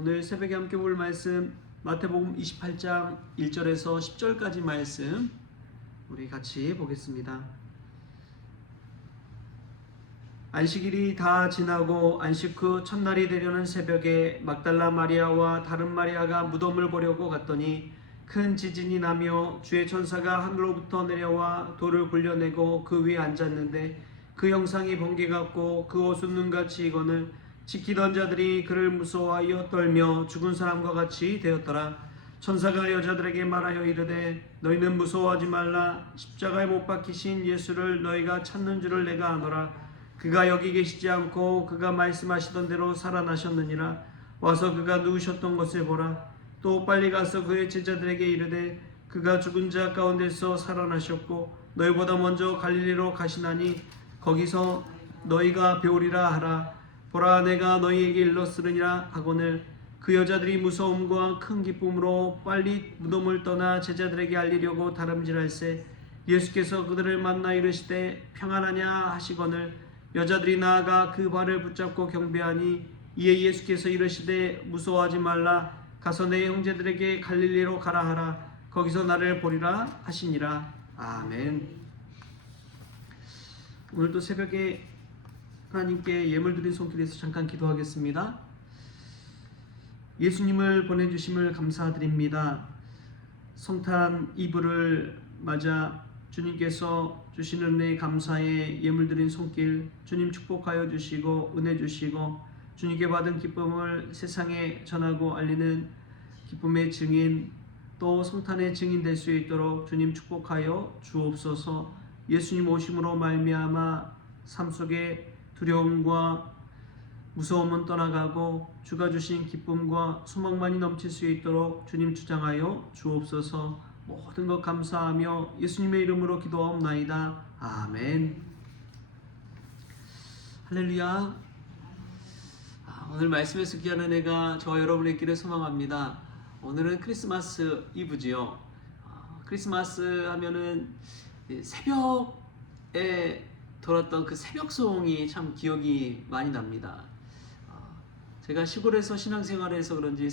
오늘 새벽에 함께 볼 말씀 마태복음 28장 1절에서 10절까지 말씀 우리 같이 보겠습니다. 안식일이 다 지나고 안식 후 첫날이 되려는 새벽에 막달라 마리아와 다른 마리아가 무덤을 보려고 갔더니 큰 지진이 나며 주의 천사가 하늘로부터 내려와 돌을 굴려내고 그 위에 앉았는데 그 형상이 번개 같고 그 옷은 눈같이 이거늘 지키던 자들이 그를 무서워하여 떨며 죽은 사람과 같이 되었더라. 천사가 여자들에게 말하여 이르되 너희는 무서워하지 말라. 십자가에 못 박히신 예수를 너희가 찾는 줄을 내가 아노라. 그가 여기 계시지 않고 그가 말씀하시던 대로 살아나셨느니라. 와서 그가 누우셨던 곳에 보라. 또 빨리 가서 그의 제자들에게 이르되 그가 죽은 자 가운데서 살아나셨고 너희보다 먼저 갈릴리로 가시나니 거기서 너희가 배우리라 하라. 보라, 내가 너희에게 일렀으리니라 하거늘 그 여자들이 무서움과 큰 기쁨으로 빨리 무덤을 떠나 제자들에게 알리려고 다름질할세 예수께서 그들을 만나 이르시되 평안하냐 하시거늘 여자들이 나아가 그 발을 붙잡고 경배하니 이에 예수께서 이르시되 무서워하지 말라. 가서 내 형제들에게 갈릴리로 가라 하라. 거기서 나를 보리라 하시니라. 아멘. 오늘도 새벽에 하나님께 예물 드린 손길에서 잠깐 기도하겠습니다. 예수님을 보내주심을 감사드립니다. 성탄 이브를 맞아 주님께서 주시는 은혜 감사에 예물 드린 손길 주님 축복하여 주시고 은혜 주시고 주님께 받은 기쁨을 세상에 전하고 알리는 기쁨의 증인 또 성탄의 증인 될 수 있도록 주님 축복하여 주옵소서. 예수님 오심으로 말미암아 삶 속에 두려움과 무서움은 떠나가고 주가 주신 기쁨과 소망만이 넘칠 수 있도록 주님 주장하여 주옵소서. 모든 것 감사하며 예수님의 이름으로 기도하옵나이다. 아멘. 할렐루야. 오늘 말씀에서 귀한 은혜가 저와 여러분의 길을 소망합니다. 오늘은 크리스마스 이브지요. 크리스마스 하면은 새벽에 돌았던 그 새벽송이 참 기억이 많이 납니다. 제가 시골에서 신앙생활해서 그런지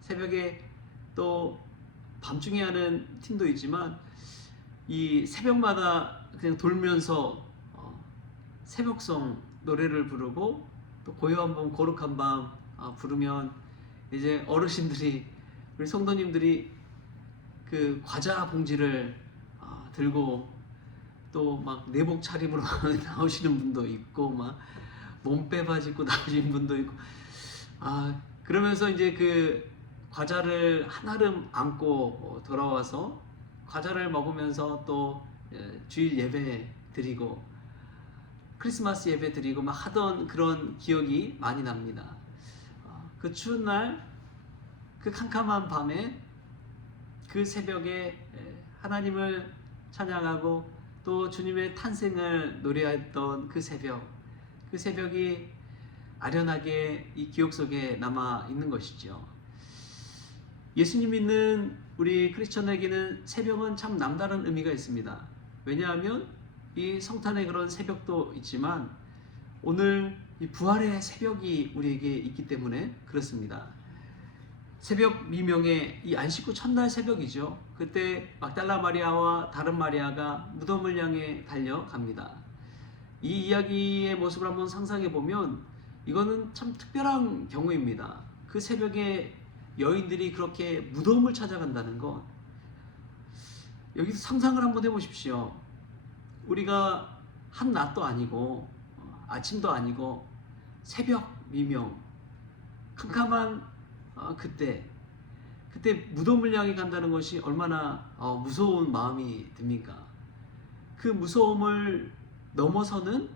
새벽에 또 밤중에 하는 팀도 있지만 이 새벽마다 그냥 돌면서 새벽송 노래를 부르고 또 고요한 밤 거룩한 밤 부르면 이제 어르신들이 우리 성도님들이 그 과자 봉지를 들고 또 막 내복 차림으로 나오시는 분도 있고 막 몸빼바지 입고 나오시는 분도 있고 그러면서 이제 그 과자를 한아름 안고 돌아와서 과자를 먹으면서 또 주일 예배 드리고 크리스마스 예배 드리고 막 하던 그런 기억이 많이 납니다. 그 추운 날, 그 캄캄한 밤에, 그 새벽에 하나님을 찬양하고 또 주님의 탄생을 노래했던 그 새벽이 아련하게 이 기억 속에 남아 있는 것이죠. 예수님 믿는 우리 크리스천에게는 새벽은 참 남다른 의미가 있습니다. 왜냐하면 이 성탄의 그런 새벽도 있지만 오늘 이 부활의 새벽이 우리에게 있기 때문에 그렇습니다. 새벽 미명의 이 안식 후 첫날 새벽이죠. 그때 막달라 마리아와 다른 마리아가 무덤을 향해 달려갑니다. 이 이야기의 모습을 한번 상상해 보면 이거는 참 특별한 경우입니다. 그 새벽에 여인들이 그렇게 무덤을 찾아간다는 것, 여기서 상상을 한번 해보십시오. 우리가 한낮도 아니고 아침도 아니고 새벽 미명 캄캄한 그때 무덤을 향해 간다는 것이 얼마나 무서운 마음이 듭니까? 그 무서움을 넘어서는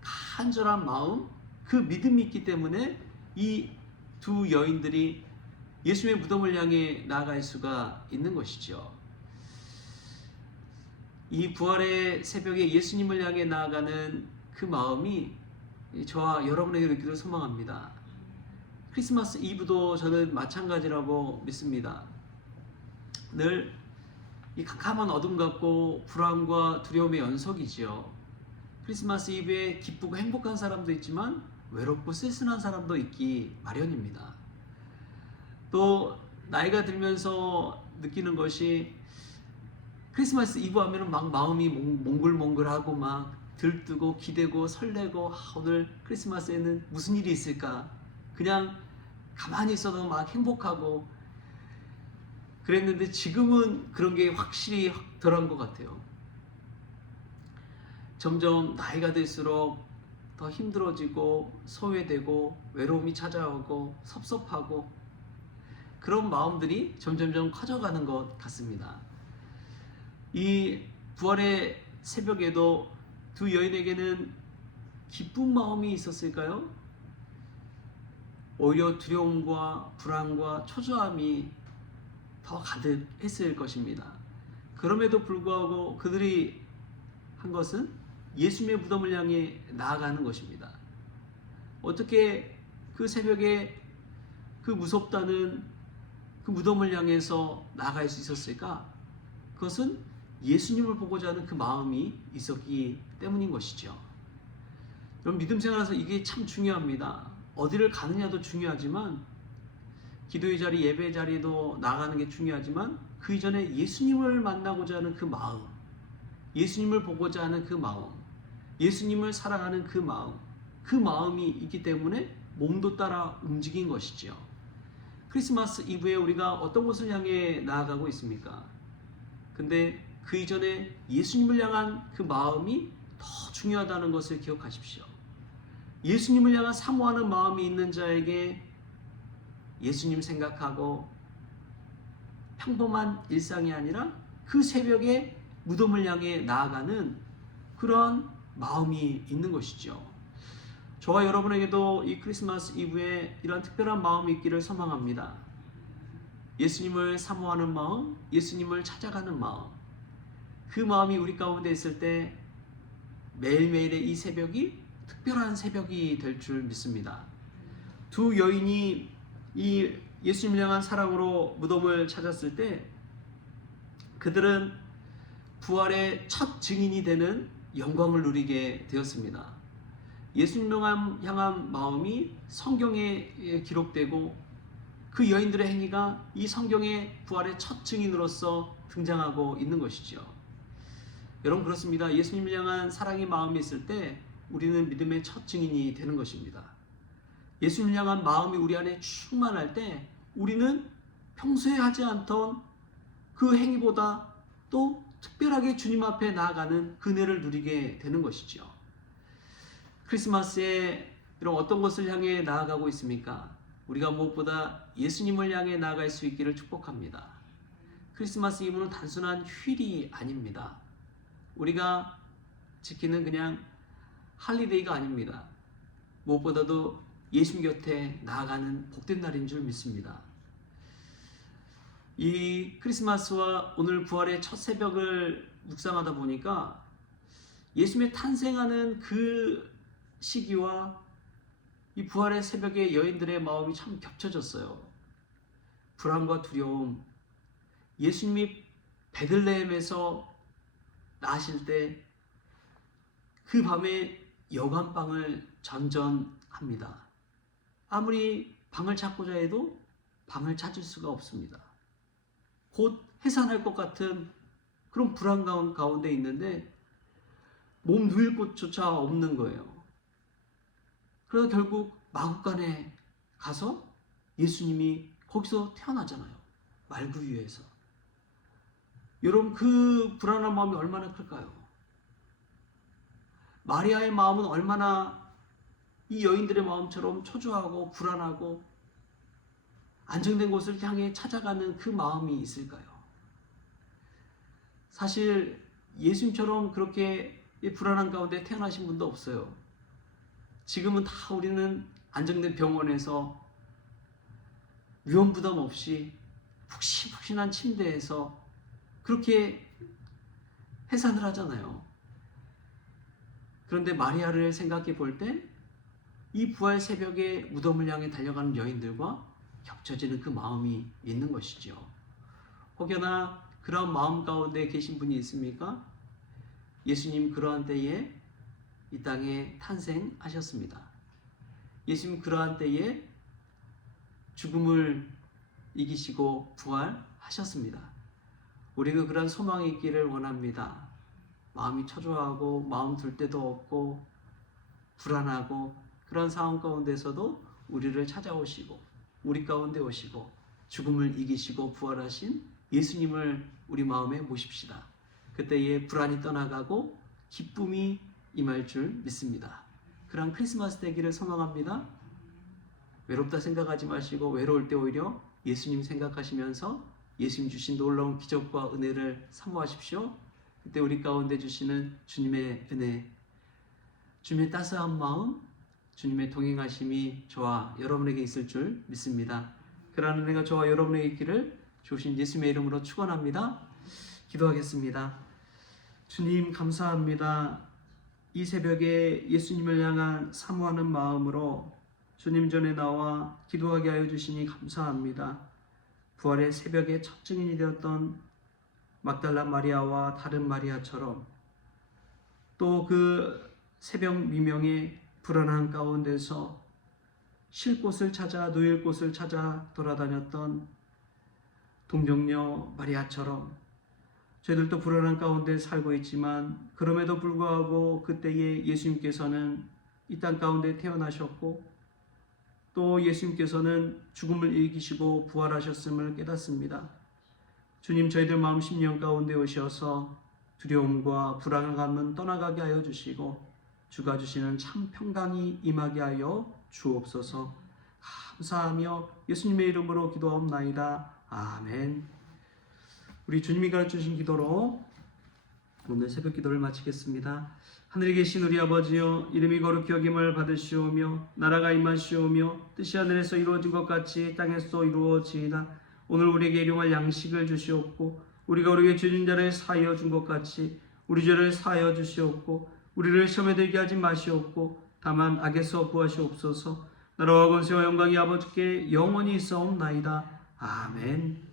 간절한 마음, 그 믿음이 있기 때문에 이 두 여인들이 예수의 무덤을 향해 나아갈 수가 있는 것이죠. 이 부활의 새벽에 예수님을 향해 나아가는 그 마음이 저와 여러분에게 있기를 소망합니다. 크리스마스 이브도 저는 마찬가지라고 믿습니다. 늘 이 캄캄한 어둠 같고 불안과 두려움의 연속이지요. 크리스마스 이브에 기쁘고 행복한 사람도 있지만 외롭고 쓸쓸한 사람도 있기 마련입니다. 또 나이가 들면서 느끼는 것이 크리스마스 이브 하면은 막 마음이 몽글몽글하고 막 들뜨고 기대고 설레고 오늘 크리스마스에는 무슨 일이 있을까? 그냥 가만히 있어도 막 행복하고 그랬는데 지금은 그런 게 확실히 덜한 것 같아요. 점점 나이가 들수록 더 힘들어지고 소외되고 외로움이 찾아오고 섭섭하고 그런 마음들이 점점점 커져가는 것 같습니다. 이 부활의 새벽에도 두 여인에게는 기쁜 마음이 있었을까요? 오히려 두려움과 불안과 초조함이 더 가득했을 것입니다. 그럼에도 불구하고 그들이 한 것은 예수님의 무덤을 향해 나아가는 것입니다. 어떻게 그 새벽에 그 무섭다는 그 무덤을 향해서 나아갈 수 있었을까? 그것은 예수님을 보고자 하는 그 마음이 있었기 때문인 것이죠. 여러분, 믿음 생활에서 이게 참 중요합니다. 어디를 가느냐도 중요하지만 기도의 자리, 예배의 자리에도 나가는 게 중요하지만 그 이전에 예수님을 만나고자 하는 그 마음, 예수님을 보고자 하는 그 마음, 예수님을 사랑하는 그 마음, 그 마음이 있기 때문에 몸도 따라 움직인 것이죠. 크리스마스 이브에 우리가 어떤 곳을 향해 나아가고 있습니까? 근데 그 이전에 예수님을 향한 그 마음이 더 중요하다는 것을 기억하십시오. 예수님을 향한 사모하는 마음이 있는 자에게 예수님 생각하고 평범한 일상이 아니라 그 새벽에 무덤을 향해 나아가는 그런 마음이 있는 것이죠. 저와 여러분에게도 이 크리스마스 이브에 이런 특별한 마음이 있기를 소망합니다. 예수님을 사모하는 마음, 예수님을 찾아가는 마음, 그 마음이 우리 가운데 있을 때 매일매일의 이 새벽이 특별한 새벽이 될 줄 믿습니다. 두 여인이 이 예수님을 향한 사랑으로 무덤을 찾았을 때 그들은 부활의 첫 증인이 되는 영광을 누리게 되었습니다. 예수님을 향한 마음이 성경에 기록되고 그 여인들의 행위가 이 성경의 부활의 첫 증인으로서 등장하고 있는 것이죠. 여러분, 그렇습니다. 예수님을 향한 사랑의 마음이 있을 때 우리는 믿음의 첫 증인이 되는 것입니다. 예수님을 향한 마음이 우리 안에 충만할 때 우리는 평소에 하지 않던 그 행위보다 또 특별하게 주님 앞에 나아가는 그네를 누리게 되는 것이죠. 크리스마스에 이런 어떤 것을 향해 나아가고 있습니까? 우리가 무엇보다 예수님을 향해 나아갈 수 있기를 축복합니다. 크리스마스 이브는 단순한 휴일이 아닙니다. 우리가 지키는 그냥 할리데이가 아닙니다. 무엇보다도 예수님 곁에 나아가는 복된 날인 줄 믿습니다. 이 크리스마스와 오늘 부활의 첫 새벽을 묵상하다 보니까 예수님의 탄생하는 그 시기와 이 부활의 새벽의 여인들의 마음이 참 겹쳐졌어요. 불안과 두려움, 예수님이 베들레헴에서 나실 때 그 밤에 여관방을 전전합니다. 아무리 방을 찾고자 해도 방을 찾을 수가 없습니다. 곧 해산할 것 같은 그런 불안 가운데 있는데 몸 누일 곳조차 없는 거예요. 그래서 결국 마구간에 가서 예수님이 거기서 태어나잖아요. 말구 위에서. 여러분, 그 불안한 마음이 얼마나 클까요? 마리아의 마음은 얼마나 이 여인들의 마음처럼 초조하고 불안하고 안정된 곳을 향해 찾아가는 그 마음이 있을까요? 사실 예수님처럼 그렇게 불안한 가운데 태어나신 분도 없어요. 지금은 다 우리는 안정된 병원에서 위험 부담 없이 푹신푹신한 침대에서 그렇게 해산을 하잖아요. 그런데 마리아를 생각해 볼 때 이 부활 새벽에 무덤을 향해 달려가는 여인들과 겹쳐지는 그 마음이 있는 것이죠. 혹여나 그런 마음 가운데 계신 분이 있습니까? 예수님 그러한 때에 이 땅에 탄생하셨습니다. 예수님 그러한 때에 죽음을 이기시고 부활하셨습니다. 우리가 그런 소망이 있기를 원합니다. 마음이 초조하고 마음 둘 데도 없고 불안하고 그런 상황 가운데서도 우리를 찾아오시고 우리 가운데 오시고 죽음을 이기시고 부활하신 예수님을 우리 마음에 모십시다. 그때에 불안이 떠나가고 기쁨이 임할 줄 믿습니다. 그런 크리스마스 되기를 소망합니다. 외롭다 생각하지 마시고 외로울 때 오히려 예수님 생각하시면서 예수님 주신 놀라운 기적과 은혜를 사모하십시오. 그때 우리 가운데 주시는 주님의 은혜, 주님의 따스한 마음, 주님의 동행하심이 저와 여러분에게 있을 줄 믿습니다. 그러한 은혜가 저와 여러분에게 있기를 주신 예수님의 이름으로 축원합니다. 기도하겠습니다. 주님 감사합니다. 이 새벽에 예수님을 향한 사모하는 마음으로 주님 전에 나와 기도하게 하여 주시니 감사합니다. 부활의 새벽에 첫 증인이 되었던 막달라 마리아와 다른 마리아처럼 또 그 새벽 미명의 불안한 가운데서 쉴 곳을 찾아 누일 곳을 찾아 돌아다녔던 동정녀 마리아처럼 저희들도 불안한 가운데 살고 있지만 그럼에도 불구하고 그때에 예수님께서는 이 땅 가운데 태어나셨고 또 예수님께서는 죽음을 이기시고 부활하셨음을 깨닫습니다. 주님 저희들 마음 심령 가운데 오셔서 두려움과 불안감은 떠나가게 하여 주시고 주가 주시는 참 평강이 임하게 하여 주옵소서. 감사하며 예수님의 이름으로 기도하옵나이다. 아멘. 우리 주님이 가르쳐주신 기도로 오늘 새벽 기도를 마치겠습니다. 하늘에 계신 우리 아버지여, 이름이 거룩히 여김을 받으시오며 나라가 임하시오며 뜻이 하늘에서 이루어진 것 같이 땅에서 이루어지이다. 오늘 우리에게 일용할 양식을 주시옵고 우리가 우리에게 죄진 자를 사하여 준 것 같이 우리 죄를 사하여 주시옵고 우리를 시험에 들게 하지 마시옵고 다만 악에서 구하시옵소서. 나라와 권세와 영광이 아버지께 영원히 있사옵나이다. 아멘.